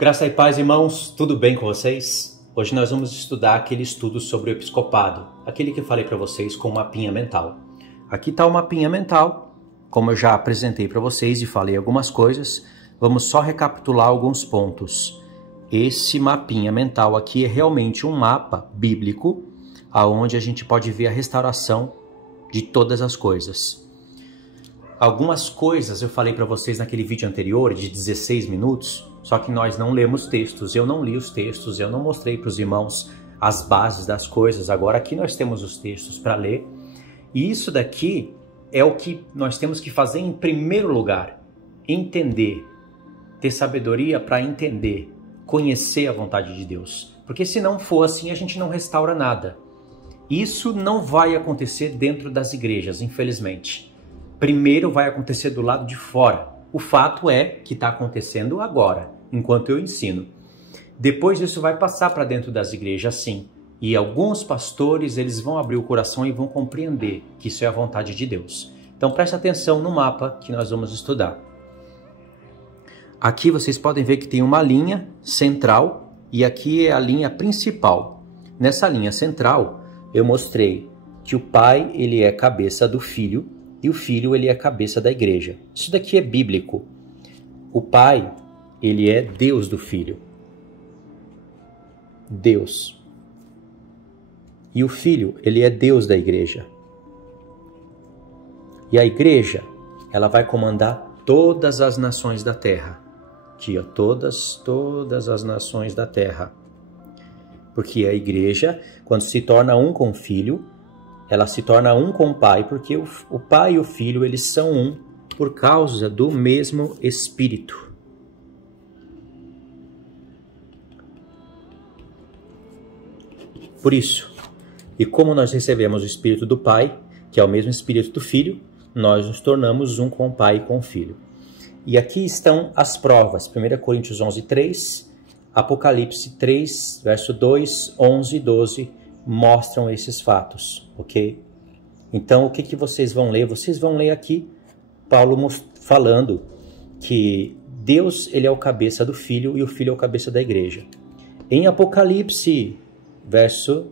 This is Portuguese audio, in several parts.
Graça e paz, irmãos, tudo bem com vocês? Hoje nós vamos estudar aquele estudo sobre o episcopado, aquele que eu falei para vocês com o mapinha mental. Aqui está o mapinha mental, como eu já apresentei para vocês e falei algumas coisas, vamos só recapitular alguns pontos. Esse mapinha mental aqui é realmente um mapa bíblico, onde a gente pode ver a restauração de todas as coisas. Algumas coisas eu falei para vocês naquele vídeo anterior, de 16 minutos, só que nós não lemos textos, eu não li os textos, eu não mostrei para os irmãos as bases das coisas. Agora aqui nós temos os textos para ler, e isso daqui é o que nós temos que fazer em primeiro lugar: entender, ter sabedoria para entender, conhecer a vontade de Deus, porque se não for assim a gente não restaura nada. Isso não vai acontecer dentro das igrejas, infelizmente. Primeiro vai acontecer do lado de fora. O fato é que está acontecendo agora, enquanto eu ensino. Depois isso vai passar para dentro das igrejas, sim. E alguns pastores, eles vão abrir o coração e vão compreender que isso é a vontade de Deus. Então preste atenção no mapa que nós vamos estudar. Aqui vocês podem ver que tem uma linha central e aqui é a linha principal. Nessa linha central, eu mostrei que o pai, ele é cabeça do filho, e o filho, ele é a cabeça da igreja. Isso daqui é bíblico. O pai, ele é Deus do filho. Deus. E o filho, ele é Deus da igreja. E a igreja, ela vai comandar todas as nações da terra. Aqui, ó, todas as nações da terra. Porque a igreja, quando se torna um com o filho, ela se torna um com o pai, porque o pai e o filho, eles são um por causa do mesmo Espírito. Por isso, e como nós recebemos o Espírito do Pai, que é o mesmo Espírito do Filho, nós nos tornamos um com o Pai e com o Filho. E aqui estão as provas. 1 Coríntios 11:3, Apocalipse 3, verso 2, 11 e 12, mostram esses fatos, ok? Então, o que vocês vão ler? Vocês vão ler aqui Paulo falando que Deus, ele é o cabeça do Filho e o Filho é o cabeça da igreja. Em Apocalipse, verso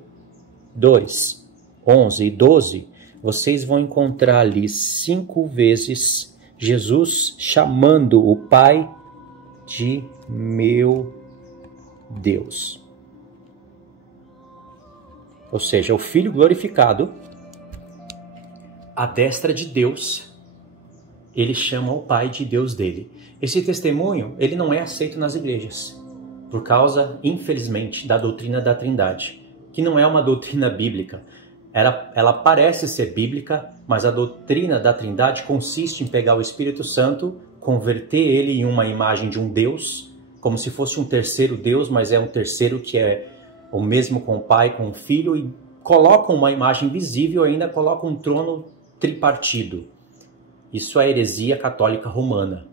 2, 11 e 12, vocês vão encontrar ali 5 vezes Jesus chamando o Pai de meu Deus. Ou seja, o Filho glorificado, à destra de Deus, ele chama o Pai de Deus dele. Esse testemunho, ele não é aceito nas igrejas, por causa, infelizmente, da doutrina da Trindade, que não é uma doutrina bíblica. Ela parece ser bíblica, mas a doutrina da Trindade consiste em pegar o Espírito Santo, converter ele em uma imagem de um Deus, como se fosse um terceiro Deus, mas é um terceiro que é o mesmo com o Pai, com o Filho, e colocam uma imagem visível e ainda colocam um trono tripartido. Isso é heresia católica romana.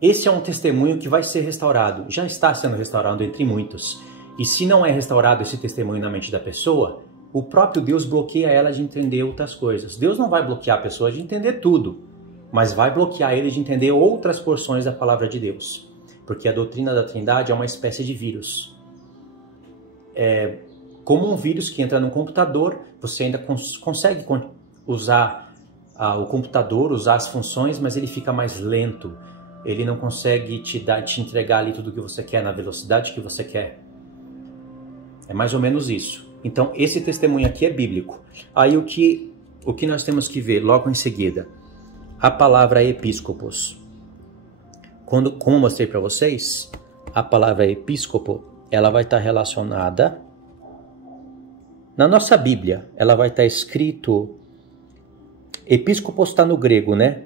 Esse é um testemunho que vai ser restaurado, já está sendo restaurado entre muitos. E se não é restaurado esse testemunho na mente da pessoa, o próprio Deus bloqueia ela de entender outras coisas. Deus não vai bloquear a pessoa de entender tudo, mas vai bloquear ele de entender outras porções da palavra de Deus. Porque a doutrina da Trindade é uma espécie de vírus. É como um vírus que entra no computador, você ainda consegue usar o computador, usar as funções, mas ele fica mais lento. Ele não consegue te entregar ali tudo o que você quer, na velocidade que você quer. É mais ou menos isso. Então, esse testemunho aqui é bíblico. Aí o que nós temos que ver logo em seguida? A palavra episcopos. Como eu mostrei para vocês, a palavra episcopo, ela vai estar relacionada na nossa Bíblia. Ela vai estar escrito, episcopos está no grego, né?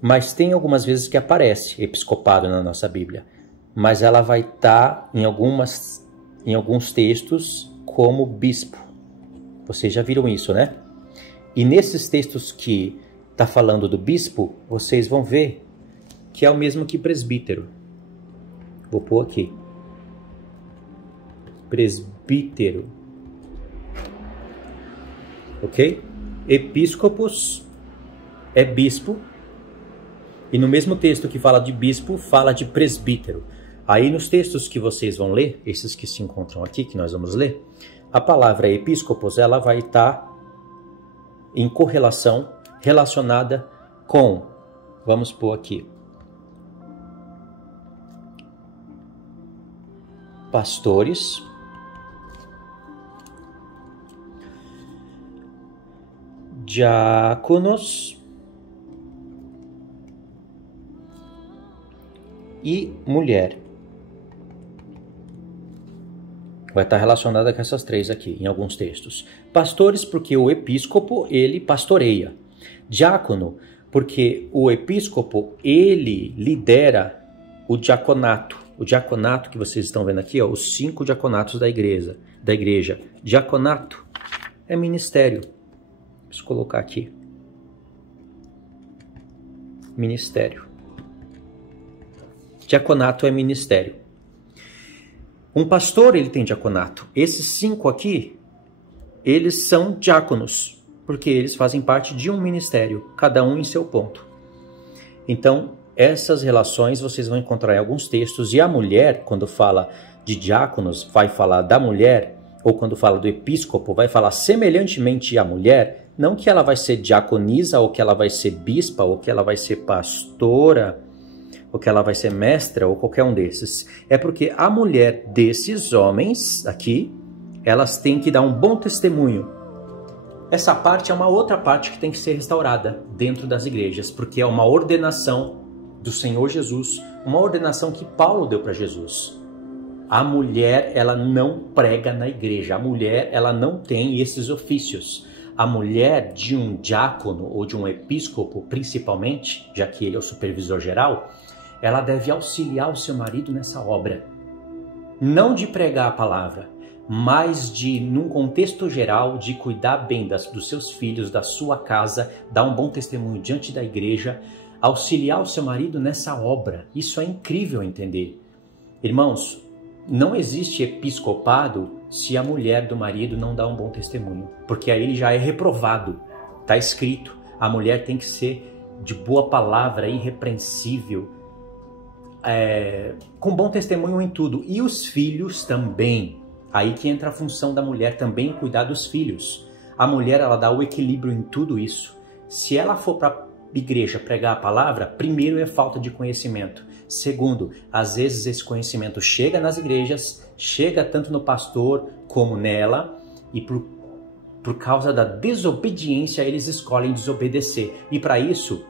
Mas tem algumas vezes que aparece episcopado na nossa Bíblia. Mas ela vai estar em alguns textos como bispo. Vocês já viram isso, né? E nesses textos que está falando do bispo, vocês vão ver que é o mesmo que presbítero. Vou pôr aqui. Presbítero. Ok? Episcopos é bispo. E no mesmo texto que fala de bispo, fala de presbítero. Aí nos textos que vocês vão ler, esses que se encontram aqui, que nós vamos ler, a palavra episcopos, ela vai estar em correlação, relacionada com, vamos pôr aqui, pastores, diáconos e mulher. Vai estar relacionada com essas três aqui, em alguns textos. Pastores, porque o episcopo, ele pastoreia. Diácono, porque o episcopo, ele lidera o diaconato. O diaconato que vocês estão vendo aqui, ó, os 5 diaconatos da igreja. Diaconato é ministério. Deixa eu colocar aqui. Ministério. Diaconato é ministério. Um pastor, ele tem diaconato. Esses 5 aqui, eles são diáconos, porque eles fazem parte de um ministério, cada um em seu ponto. Então, essas relações vocês vão encontrar em alguns textos. E a mulher, quando fala de diáconos, vai falar da mulher, ou quando fala do episcopo, vai falar semelhantemente à mulher, não que ela vai ser diaconisa, ou que ela vai ser bispa, ou que ela vai ser pastora, ou que ela vai ser mestra, ou qualquer um desses. É porque a mulher desses homens aqui, elas têm que dar um bom testemunho. Essa parte é uma outra parte que tem que ser restaurada dentro das igrejas, porque é uma ordenação do Senhor Jesus, uma ordenação que Paulo deu para Jesus. A mulher, ela não prega na igreja, a mulher, ela não tem esses ofícios. A mulher de um diácono ou de um episcopo, principalmente, já que ele é o supervisor geral, ela deve auxiliar o seu marido nessa obra. Não de pregar a palavra, mas de, num contexto geral, de cuidar bem dos seus filhos, da sua casa, dar um bom testemunho diante da igreja, auxiliar o seu marido nessa obra. Isso é incrível entender. Irmãos, não existe episcopado se a mulher do marido não dá um bom testemunho, porque aí ele já é reprovado. Está escrito, a mulher tem que ser de boa palavra, irrepreensível, com bom testemunho em tudo. E os filhos também. Aí que entra a função da mulher também, cuidar dos filhos. A mulher, ela dá o equilíbrio em tudo isso. Se ela for para a igreja pregar a palavra, primeiro é falta de conhecimento. Segundo, às vezes esse conhecimento chega nas igrejas, chega tanto no pastor como nela, e por causa da desobediência eles escolhem desobedecer. E para isso,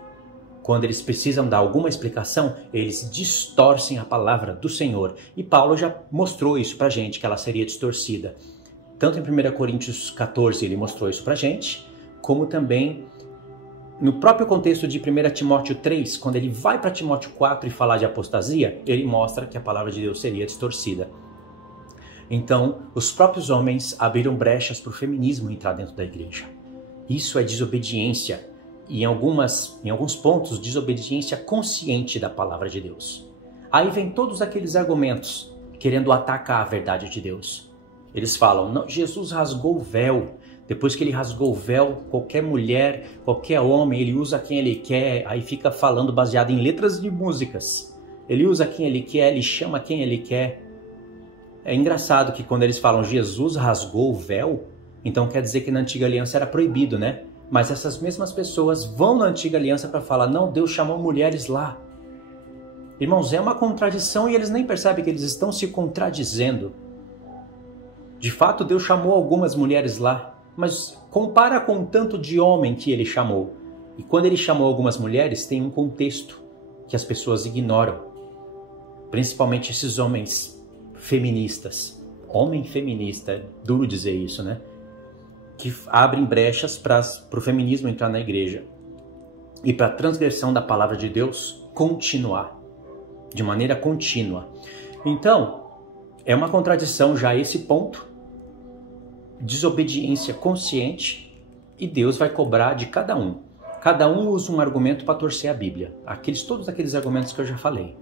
quando eles precisam dar alguma explicação, eles distorcem a palavra do Senhor. E Paulo já mostrou isso pra gente, que ela seria distorcida. Tanto em 1 Coríntios 14 ele mostrou isso pra gente, como também no próprio contexto de 1 Timóteo 3, quando ele vai para Timóteo 4 e falar de apostasia, ele mostra que a palavra de Deus seria distorcida. Então, os próprios homens abriram brechas para o feminismo entrar dentro da igreja. Isso é desobediência. E em alguns pontos, desobediência consciente da palavra de Deus. Aí vem todos aqueles argumentos querendo atacar a verdade de Deus. Eles falam, não, Jesus rasgou o véu. Depois que ele rasgou o véu, qualquer mulher, qualquer homem, ele usa quem ele quer. Aí fica falando baseado em letras de músicas. Ele usa quem ele quer, ele chama quem ele quer. É engraçado que quando eles falam Jesus rasgou o véu, então quer dizer que na antiga aliança era proibido, né? Mas essas mesmas pessoas vão na antiga aliança para falar, não, Deus chamou mulheres lá. Irmãos, é uma contradição e eles nem percebem que eles estão se contradizendo. De fato, Deus chamou algumas mulheres lá, mas compara com o tanto de homem que ele chamou. E quando ele chamou algumas mulheres, tem um contexto que as pessoas ignoram. Principalmente esses homens feministas. Homem feminista, é duro dizer isso, né? Que abrem brechas para o feminismo entrar na igreja e para a transgressão da palavra de Deus continuar, de maneira contínua. Então, é uma contradição já esse ponto, desobediência consciente, e Deus vai cobrar de cada um. Cada um usa um argumento para torcer a Bíblia, todos aqueles argumentos que eu já falei.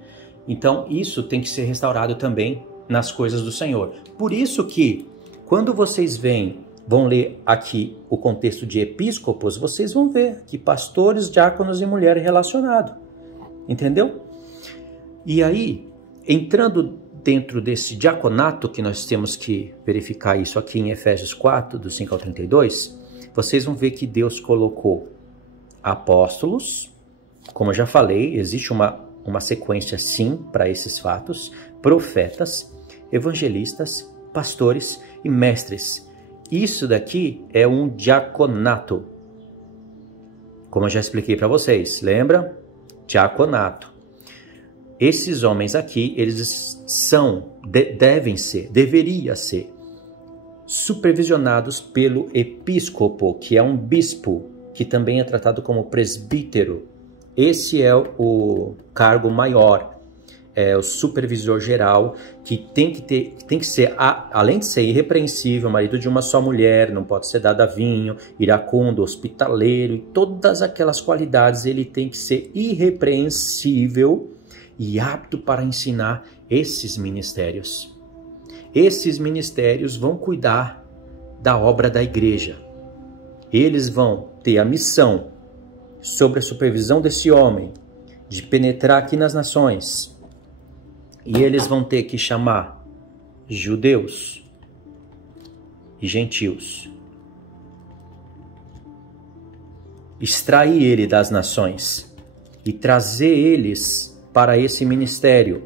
Então, isso tem que ser restaurado também nas coisas do Senhor. Por isso que, quando vocês vão ler aqui o contexto de episcopos, vocês vão ver que pastores, diáconos e mulher relacionado. Entendeu? E aí, entrando dentro desse diaconato, que nós temos que verificar isso aqui em Efésios 4, do 5 ao 32, vocês vão ver que Deus colocou apóstolos, como eu já falei, existe uma sequência sim para esses fatos, profetas, evangelistas, pastores e mestres. Isso daqui é um diaconato, como eu já expliquei para vocês, lembra? Diaconato. Esses homens aqui, eles deveriam ser supervisionados pelo episcopo, que é um bispo, que também é tratado como presbítero. Esse é o cargo maior, é o supervisor geral, que tem que ser, além de ser irrepreensível, marido de uma só mulher, não pode ser dado a vinho, iracundo, hospitaleiro, e todas aquelas qualidades, ele tem que ser irrepreensível e apto para ensinar esses ministérios. Esses ministérios vão cuidar da obra da igreja. Eles vão ter a missão, sob a supervisão desse homem, de penetrar aqui nas nações. E eles vão ter que chamar judeus e gentios. Extrair ele das nações e trazer eles para esse ministério.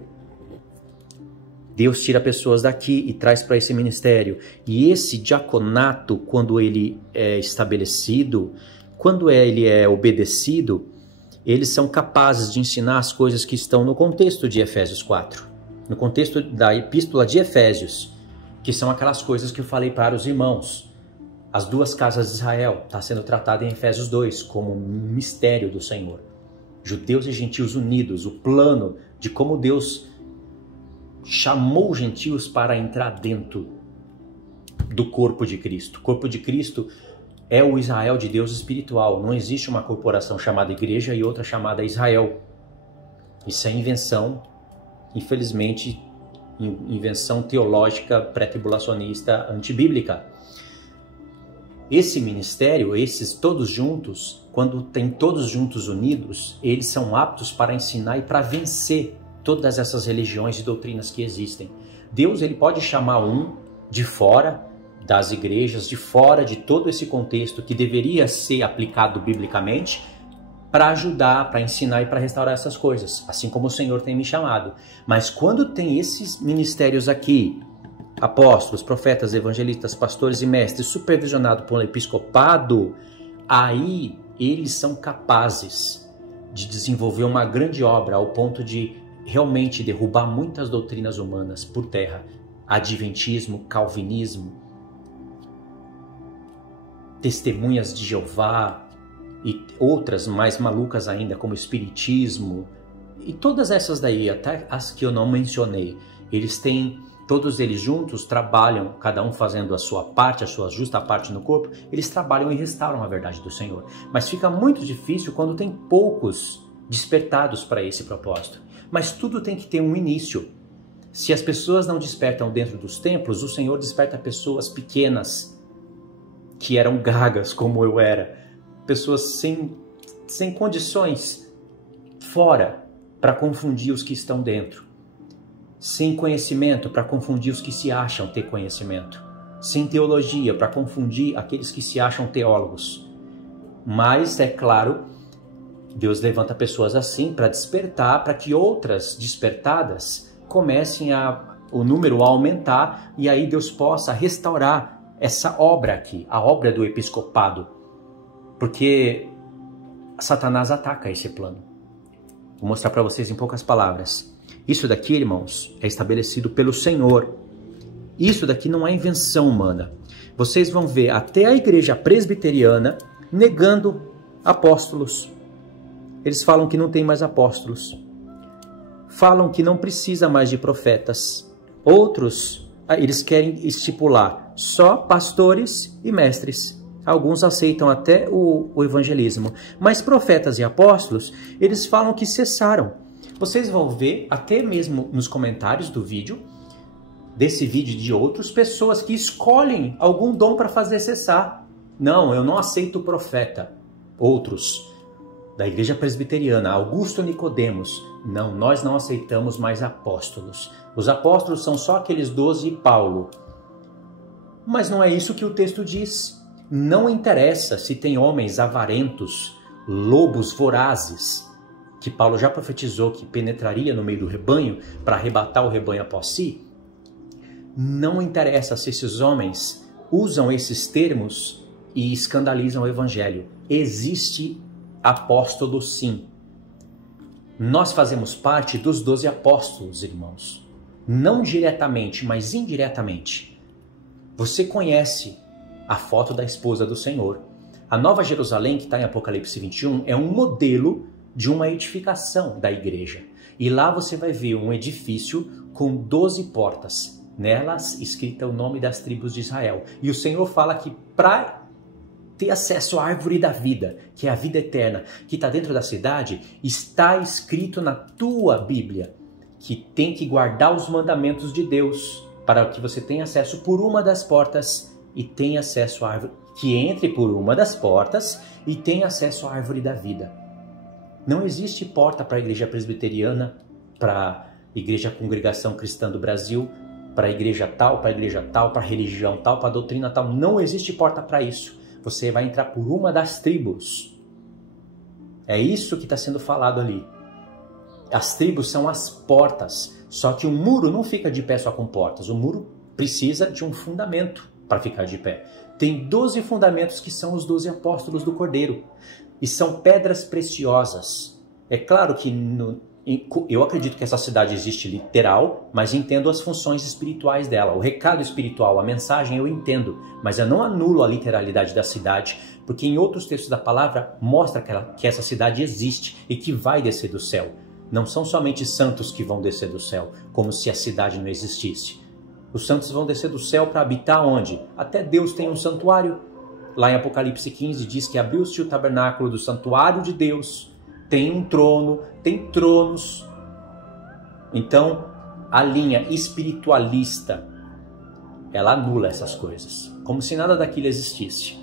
Deus tira pessoas daqui e traz para esse ministério. E esse diaconato, quando ele é estabelecido, quando ele é obedecido, eles são capazes de ensinar as coisas que estão no contexto de Efésios 4. No contexto da epístola de Efésios, que são aquelas coisas que eu falei para os irmãos. As duas casas de Israel está sendo tratada em Efésios 2 como um mistério do Senhor. Judeus e gentios unidos, o plano de como Deus chamou os gentios para entrar dentro do corpo de Cristo. O corpo de Cristo é o Israel de Deus espiritual. Não existe uma corporação chamada igreja e outra chamada Israel. Isso é invenção, infelizmente, invenção teológica pré-tribulacionista antibíblica. Esse ministério, esses todos juntos, quando tem todos juntos unidos, eles são aptos para ensinar e para vencer todas essas religiões e doutrinas que existem. Deus, ele pode chamar um de fora das igrejas, de fora de todo esse contexto que deveria ser aplicado biblicamente, para ajudar, para ensinar e para restaurar essas coisas, assim como o Senhor tem me chamado. Mas quando tem esses ministérios aqui, apóstolos, profetas, evangelistas, pastores e mestres, supervisionado por um episcopado, aí eles são capazes de desenvolver uma grande obra ao ponto de realmente derrubar muitas doutrinas humanas por terra. Adventismo, calvinismo, testemunhas de Jeová e outras mais malucas ainda, como espiritismo. E todas essas daí, até as que eu não mencionei, todos eles juntos trabalham, cada um fazendo a sua parte, a sua justa parte no corpo, eles trabalham e restauram a verdade do Senhor. Mas fica muito difícil quando tem poucos despertados para esse propósito. Mas tudo tem que ter um início. Se as pessoas não despertam dentro dos templos, o Senhor desperta pessoas pequenas, que eram gagas, como eu era. Pessoas sem condições, fora, para confundir os que estão dentro. Sem conhecimento, para confundir os que se acham ter conhecimento. Sem teologia, para confundir aqueles que se acham teólogos. Mas, é claro, Deus levanta pessoas assim para despertar, para que outras despertadas comecem o número a aumentar e aí Deus possa restaurar essa obra aqui, a obra do episcopado. Porque Satanás ataca esse plano. Vou mostrar para vocês em poucas palavras. Isso daqui, irmãos, é estabelecido pelo Senhor. Isso daqui não é invenção humana. Vocês vão ver até a igreja presbiteriana negando apóstolos. Eles falam que não tem mais apóstolos. Falam que não precisa mais de profetas. Outros, eles querem estipular só pastores e mestres. Alguns aceitam até o evangelismo. Mas profetas e apóstolos, eles falam que cessaram. Vocês vão ver, até mesmo nos comentários do vídeo, desse vídeo e de outros, pessoas que escolhem algum dom para fazer cessar. Não, eu não aceito o profeta. Outros. da igreja presbiteriana, Augusto Nicodemos, não, nós não aceitamos mais apóstolos. Os apóstolos são só aqueles 12 e Paulo. Mas não é isso que o texto diz. Não interessa se tem homens avarentos, lobos vorazes, que Paulo já profetizou que penetraria no meio do rebanho para arrebatar o rebanho após si. Não interessa se esses homens usam esses termos e escandalizam o evangelho. Existe apóstolo sim. Nós fazemos parte dos 12 apóstolos, irmãos. Não diretamente, mas indiretamente. Você conhece a foto da esposa do Senhor. A Nova Jerusalém, que está em Apocalipse 21, é um modelo de uma edificação da igreja. E lá você vai ver um edifício com 12 portas. Nelas escrita o nome das tribos de Israel. E o Senhor fala que para ter acesso à árvore da vida, que é a vida eterna, que está dentro da cidade, está escrito na tua Bíblia que tem que guardar os mandamentos de Deus para que você tenha acesso por uma das portas e tenha acesso à árvore, que entre por uma das portas e tenha acesso à árvore da vida. Não existe porta para a igreja presbiteriana, para a igreja Congregação Cristã do Brasil, para a igreja tal, para a igreja tal, para a religião tal, para a doutrina tal. Não existe porta para isso. Você vai entrar por uma das tribos. É isso que está sendo falado ali. As tribos são as portas. Só que o muro não fica de pé só com portas. O muro precisa de um fundamento para ficar de pé. Tem 12 fundamentos que são os 12 apóstolos do Cordeiro. E são pedras preciosas. É claro que eu acredito que essa cidade existe literal, mas entendo as funções espirituais dela. O recado espiritual, a mensagem eu entendo, mas eu não anulo a literalidade da cidade, porque em outros textos da palavra mostra que essa cidade existe e que vai descer do céu. Não são somente santos que vão descer do céu, como se a cidade não existisse. Os santos vão descer do céu para habitar onde? Até Deus tem um santuário. Lá em Apocalipse 15 diz que abriu-se o tabernáculo do santuário de Deus. Tem um trono, tem tronos. Então, a linha espiritualista, ela anula essas coisas, como se nada daquilo existisse.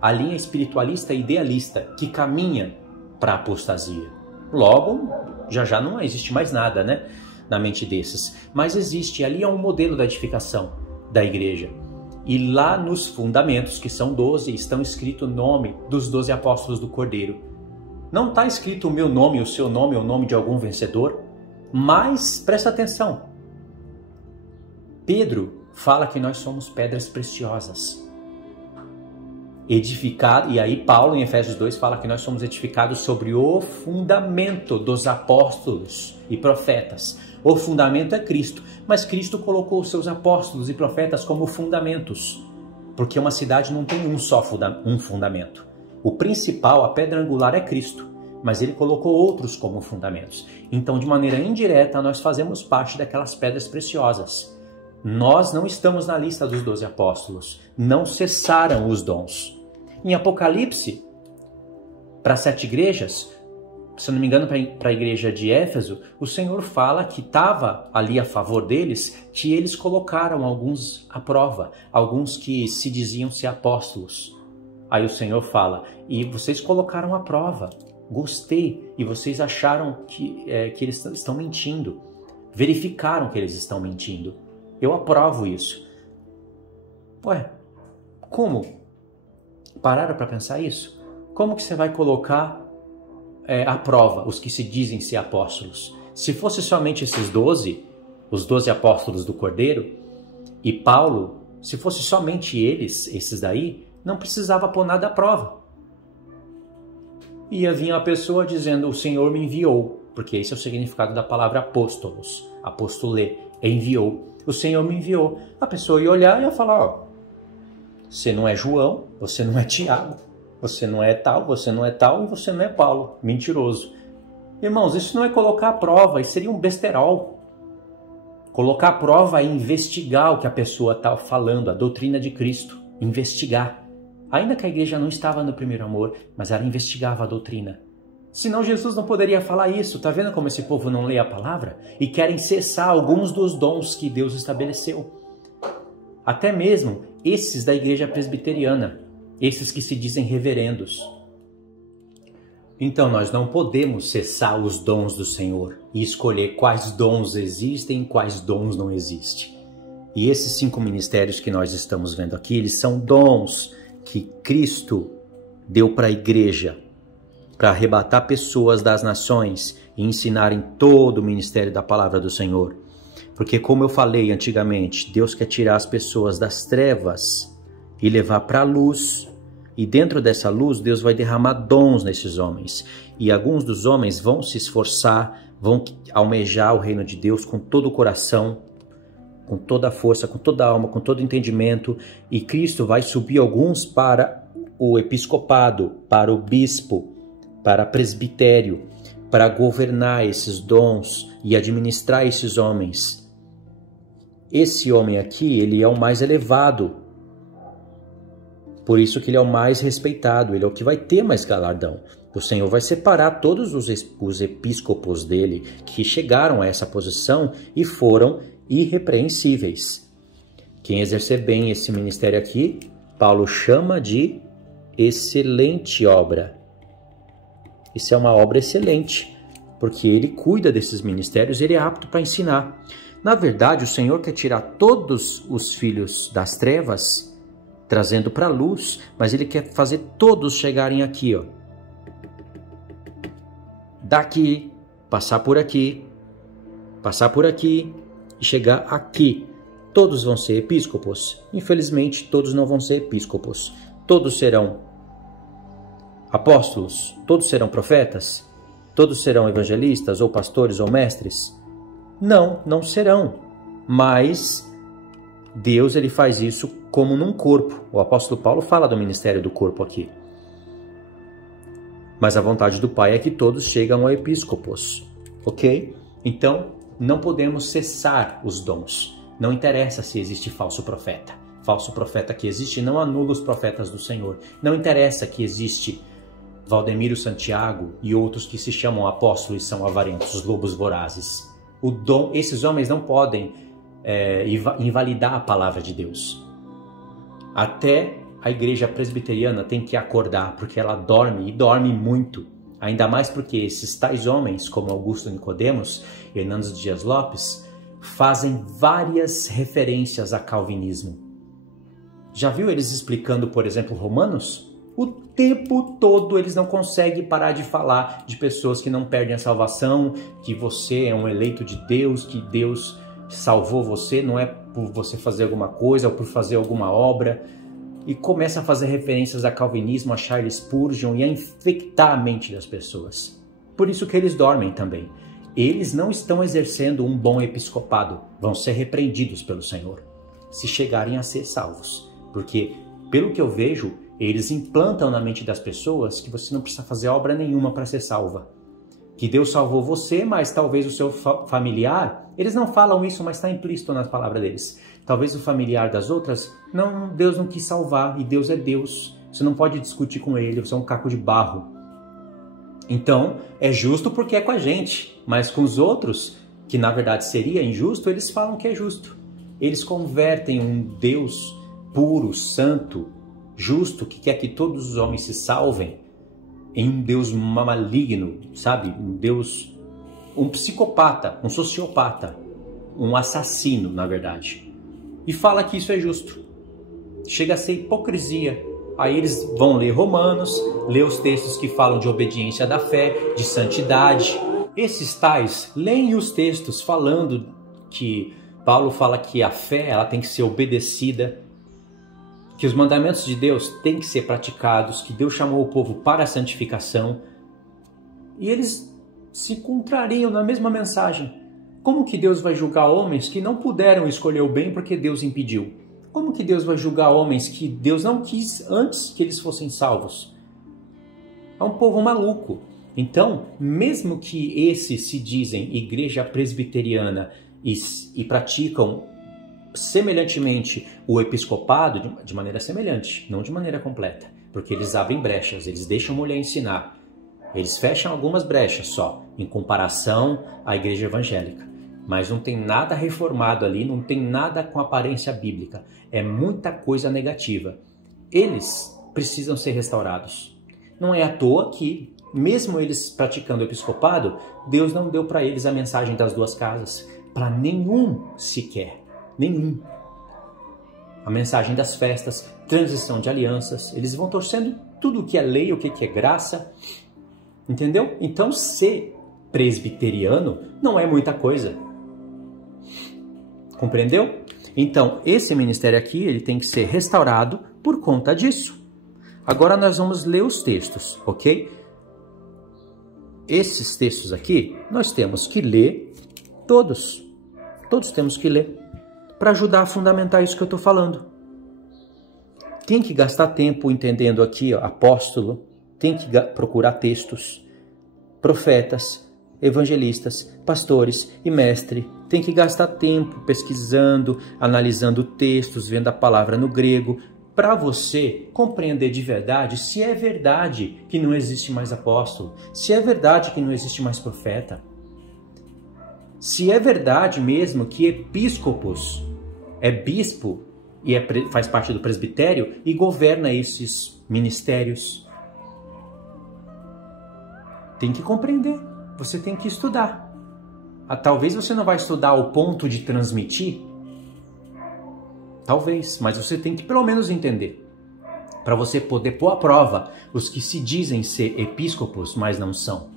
A linha espiritualista e idealista, que caminha para a apostasia. Logo, já não existe mais nada, né, na mente desses. Mas existe, ali é um modelo da edificação da igreja. E lá nos fundamentos, que são 12, estão escrito o nome dos 12 apóstolos do Cordeiro. Não está escrito o meu nome, o seu nome, o nome de algum vencedor, mas presta atenção. Pedro fala que nós somos pedras preciosas. Edificado, e aí Paulo em Efésios 2 fala que nós somos edificados sobre o fundamento dos apóstolos e profetas. O fundamento é Cristo, mas Cristo colocou os seus apóstolos e profetas como fundamentos, porque uma cidade não tem um fundamento. O principal, a pedra angular é Cristo, mas ele colocou outros como fundamentos. Então, de maneira indireta, nós fazemos parte daquelas pedras preciosas. Nós não estamos na lista dos 12 apóstolos. Não cessaram os dons. Em Apocalipse, para 7 igrejas, se não me engano, para a igreja de Éfeso, o Senhor fala que estava ali a favor deles, que eles colocaram alguns à prova, alguns que se diziam ser apóstolos. Aí o Senhor fala, e vocês colocaram à prova, gostei, e vocês acharam que eles estão mentindo, verificaram que eles estão mentindo. Eu aprovo isso. Ué, como? Pararam para pensar isso? Como que você vai colocar à prova os que se dizem ser apóstolos? Se fosse somente esses 12, os 12 apóstolos do Cordeiro, e Paulo, se fosse somente eles, esses daí, não precisava pôr nada à prova. Ia vir a pessoa dizendo, o Senhor me enviou, porque esse é o significado da palavra apóstolos, apostolê, enviou. O Senhor me enviou. A pessoa ia olhar e ia falar, ó, você não é João, você não é Tiago, você não é tal, você não é tal e você não é Paulo, mentiroso. Irmãos, isso não é colocar à prova, isso seria um besterol. Colocar à prova é investigar o que a pessoa está falando, a doutrina de Cristo, investigar. Ainda que a igreja não estava no primeiro amor, mas ela investigava a doutrina. Senão Jesus não poderia falar isso. Está vendo como esse povo não lê a palavra? E querem cessar alguns dos dons que Deus estabeleceu. Até mesmo esses da igreja presbiteriana, esses que se dizem reverendos. Então nós não podemos cessar os dons do Senhor e escolher quais dons existem e quais dons não existem. E esses 5 ministérios que nós estamos vendo aqui, eles são dons que Cristo deu para a igreja, para arrebatar pessoas das nações e ensinarem todo o ministério da palavra do Senhor. Porque como eu falei antigamente, Deus quer tirar as pessoas das trevas e levar para a luz. E dentro dessa luz, Deus vai derramar dons nesses homens. E alguns dos homens vão se esforçar, vão almejar o reino de Deus com todo o coração, com toda a força, com toda a alma, com todo o entendimento. E Cristo vai subir alguns para o episcopado, para o bispo, para presbitério, para governar esses dons e administrar esses homens. Esse homem aqui, ele é o mais elevado. Por isso que ele é o mais respeitado, ele é o que vai ter mais galardão. O Senhor vai separar todos os episcopos dele que chegaram a essa posição e foram irrepreensíveis. Quem exercer bem esse ministério aqui, Paulo chama de excelente obra. Isso é uma obra excelente, porque ele cuida desses ministérios, ele é apto para ensinar. Na verdade, o Senhor quer tirar todos os filhos das trevas, trazendo para a luz, mas ele quer fazer todos chegarem aqui, ó. Daqui, passar por aqui e chegar aqui. Todos vão ser episcopos? Infelizmente, todos não vão ser episcopos. Todos serão apóstolos? Todos serão profetas? Todos serão evangelistas ou pastores ou mestres? Não, não serão. Mas Deus, ele faz isso como num corpo. O apóstolo Paulo fala do ministério do corpo aqui. Mas a vontade do Pai é que todos chegam a episcopos, ok? Então, não podemos cessar os dons. Não interessa se existe falso profeta. Falso profeta que existe não anula os profetas do Senhor. Não interessa que existe Valdemiro Santiago e outros que se chamam apóstolos e são avarentos, lobos vorazes. Esses homens não podem invalidar a palavra de Deus. Até a igreja presbiteriana tem que acordar, porque ela dorme, e dorme muito. Ainda mais porque esses tais homens, como Augusto Nicodemos e Hernandes Dias Lopes, fazem várias referências a calvinismo. Já viu eles explicando, por exemplo, Romanos? O tempo todo eles não conseguem parar de falar de pessoas que não perdem a salvação, que você é um eleito de Deus, que Deus salvou você, não é por você fazer alguma coisa ou por fazer alguma obra. E começa a fazer referências a calvinismo, a Charles Spurgeon e a infectar a mente das pessoas. Por isso que eles dormem também. Eles não estão exercendo um bom episcopado, vão ser repreendidos pelo Senhor, se chegarem a ser salvos. Porque, pelo que eu vejo, eles implantam na mente das pessoas que você não precisa fazer obra nenhuma para ser salva. Que Deus salvou você, mas talvez o seu familiar, eles não falam isso, mas está implícito nas palavras deles. Talvez o familiar das outras, não, Deus não quis salvar e Deus é Deus. Você não pode discutir com ele, você é um caco de barro. Então, é justo porque é com a gente, mas com os outros, que na verdade seria injusto, eles falam que é justo. Eles convertem um Deus puro, santo, justo, que quer que todos os homens se salvem, em um Deus maligno, sabe? Um Deus, um psicopata, um sociopata, um assassino, na verdade. E fala que isso é justo. Chega a ser hipocrisia. Aí eles vão ler Romanos, ler os textos que falam de obediência da fé, de santidade. Esses tais leem os textos falando que Paulo fala que a fé ela tem que ser obedecida, que os mandamentos de Deus têm que ser praticados, que Deus chamou o povo para a santificação. E eles se contrariam na mesma mensagem. Como que Deus vai julgar homens que não puderam escolher o bem porque Deus impediu? Como que Deus vai julgar homens que Deus não quis antes que eles fossem salvos? É um povo maluco. Então, mesmo que esses se dizem igreja presbiteriana e praticam semelhantemente o episcopado, de maneira semelhante, não de maneira completa, porque eles abrem brechas, eles deixam a mulher ensinar, eles fecham algumas brechas só, em comparação à igreja evangélica. Mas não tem nada reformado ali, não tem nada com aparência bíblica. É muita coisa negativa. Eles precisam ser restaurados. Não é à toa que mesmo eles praticando o episcopado, Deus não deu para eles a mensagem das duas casas, para nenhum sequer, nenhum. A mensagem das festas, transição de alianças, eles vão torcendo tudo o que é lei, o que é graça, entendeu? Então ser presbiteriano não é muita coisa, compreendeu? Então esse ministério aqui, ele tem que ser restaurado por conta disso. Agora nós vamos ler os textos, ok? Esses textos aqui, nós temos que ler todos temos que ler, para ajudar a fundamentar isso que eu estou falando. Tem que gastar tempo entendendo aqui, ó, apóstolo, tem que procurar textos, profetas, evangelistas, pastores e mestre. Tem que gastar tempo pesquisando, analisando textos, vendo a palavra no grego, para você compreender de verdade se é verdade que não existe mais apóstolo, se é verdade que não existe mais profeta, se é verdade mesmo que episcopos é bispo e faz parte do presbitério e governa esses ministérios. Tem que compreender, você tem que estudar. Talvez você não vai estudar ao ponto de transmitir, talvez, mas você tem que pelo menos entender, para você poder pôr à prova os que se dizem ser episcopos, mas não são.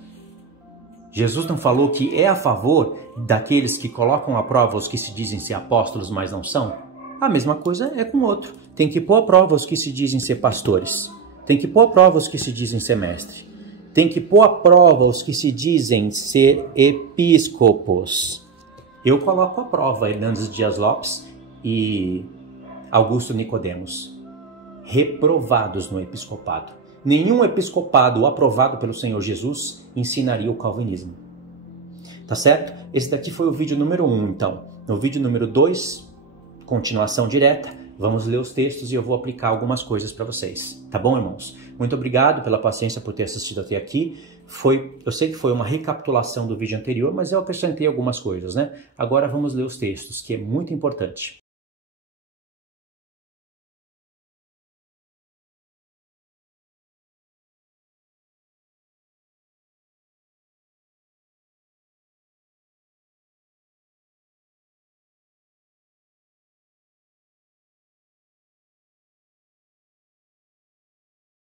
Jesus não falou que é a favor daqueles que colocam à prova os que se dizem ser apóstolos, mas não são? A mesma coisa é com o outro. Tem que pôr à prova os que se dizem ser pastores. Tem que pôr à prova os que se dizem ser mestre. Tem que pôr à prova os que se dizem ser episcopos. Eu coloco à prova Hernandes Dias Lopes e Augusto Nicodemos, reprovados no episcopado. Nenhum episcopado aprovado pelo Senhor Jesus ensinaria o calvinismo. Tá certo? Esse daqui foi o vídeo número 1, então. No vídeo número 2, continuação direta, vamos ler os textos e eu vou aplicar algumas coisas para vocês. Tá bom, irmãos? Muito obrigado pela paciência por ter assistido até aqui. Eu sei que foi uma recapitulação do vídeo anterior, mas eu acrescentei algumas coisas, né? Agora vamos ler os textos, que é muito importante.